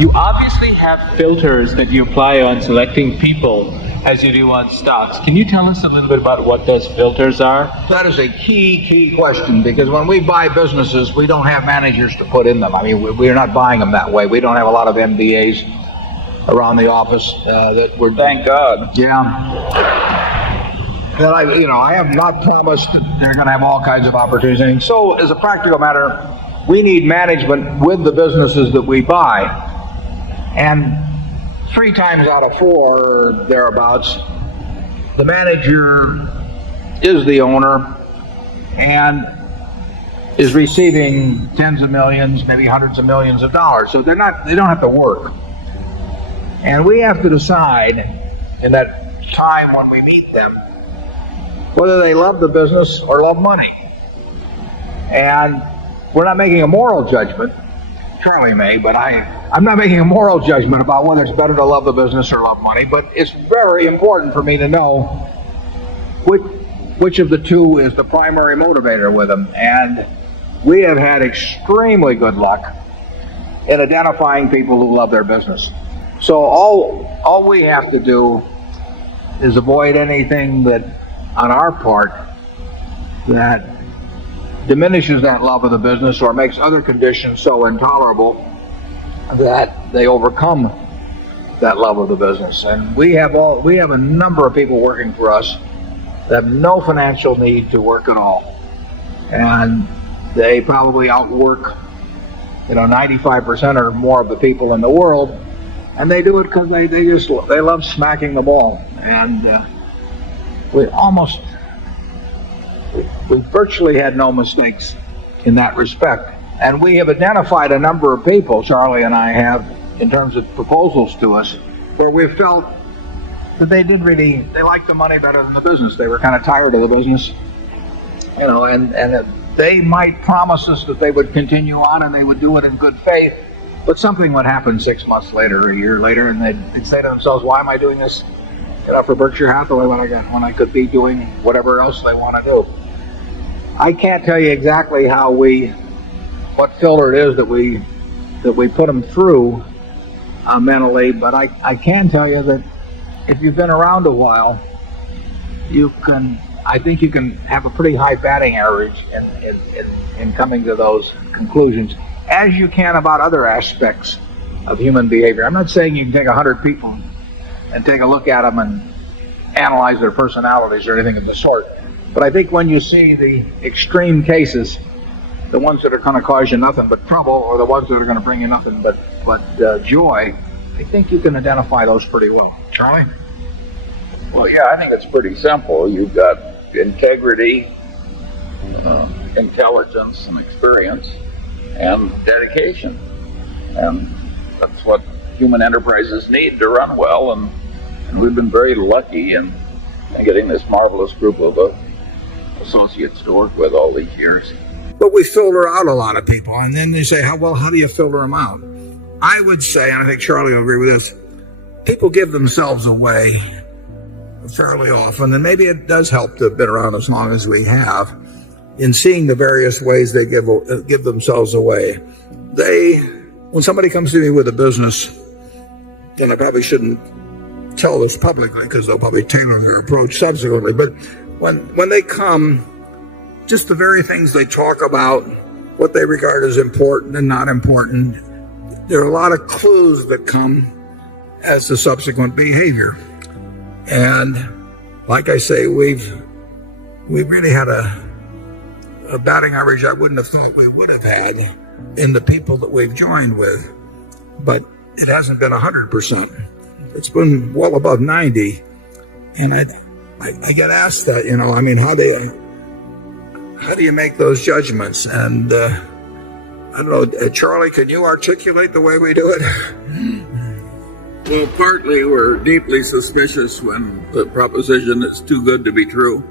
You obviously have filters that you apply on selecting people as you do on stocks. Can you tell us a little bit about what those filters are? That is a key question, because when we buy businesses, we don't have managers to put in them. I mean, we're not buying them that way. We don't have a lot of MBAs around the office that we're... Thank God. Yeah. That I have not promised that they're going to have all kinds of opportunities. So, as a practical matter, we need management with the businesses that we buy. And 3 times out of 4, or thereabouts, the manager is the owner and is receiving tens of millions, maybe hundreds of millions of dollars. So they don't have to work. And we have to decide in that time when we meet them whether they love the business or love money. And we're not making a moral judgment. Charlie may, but I'm not making a moral judgment about whether it's better to love the business or love money, but it's very important for me to know which of the two is the primary motivator with them. And we have had extremely good luck in identifying people who love their business. So all we have to do is avoid anything that, on our part, that diminishes that love of the business or makes other conditions so intolerable that they overcome that love of the business. And we have a number of people working for us that have no financial need to work at all, and they probably outwork 95% or more of the people in the world, and they do it because they love smacking the ball. And we virtually had no mistakes in that respect. And we have identified a number of people, Charlie and I have, in terms of proposals to us, where we felt that they liked the money better than the business. They were kind of tired of the business, and they might promise us that they would continue on and they would do it in good faith, but something would happen 6 months later, a year later, and they'd say to themselves, why am I doing this for Berkshire Hathaway when I could be doing whatever else they want to do? I can't tell you exactly what filter it is that we put them through mentally, but I can tell you that if you've been around a while, I think you can have a pretty high batting average in coming to those conclusions, as you can about other aspects of human behavior. I'm not saying you can take 100 people and take a look at them and analyze their personalities or anything of the sort. But I think when you see the extreme cases, the ones that are going to cause you nothing but trouble, or the ones that are going to bring you nothing but joy, I think you can identify those pretty well. Charlie? Well, yeah, I think it's pretty simple. You've got integrity, intelligence, and experience, and dedication. And that's what human enterprises need to run well. And we've been very lucky in getting this marvelous group of associates to work with all these years. But we filter out a lot of people, and then they say, how do you filter them out? I would say, and I think Charlie will agree with this, people give themselves away fairly often, and maybe it does help to have been around as long as we have, in seeing the various ways they give themselves away. When somebody comes to me with a business, then I probably shouldn't tell this publicly because they'll probably tailor their approach subsequently, but when they come, just the very things they talk about, what they regard as important and not important, there are a lot of clues that come as to subsequent behavior. And like I say, we've really had a batting average I wouldn't have thought we would have had in the people that we've joined with, but it hasn't been 100%. It's been well above 90, and I get asked that, how do you make those judgments? And I don't know, Charlie, can you articulate the way we do it? Well, partly we're deeply suspicious when the proposition is too good to be true.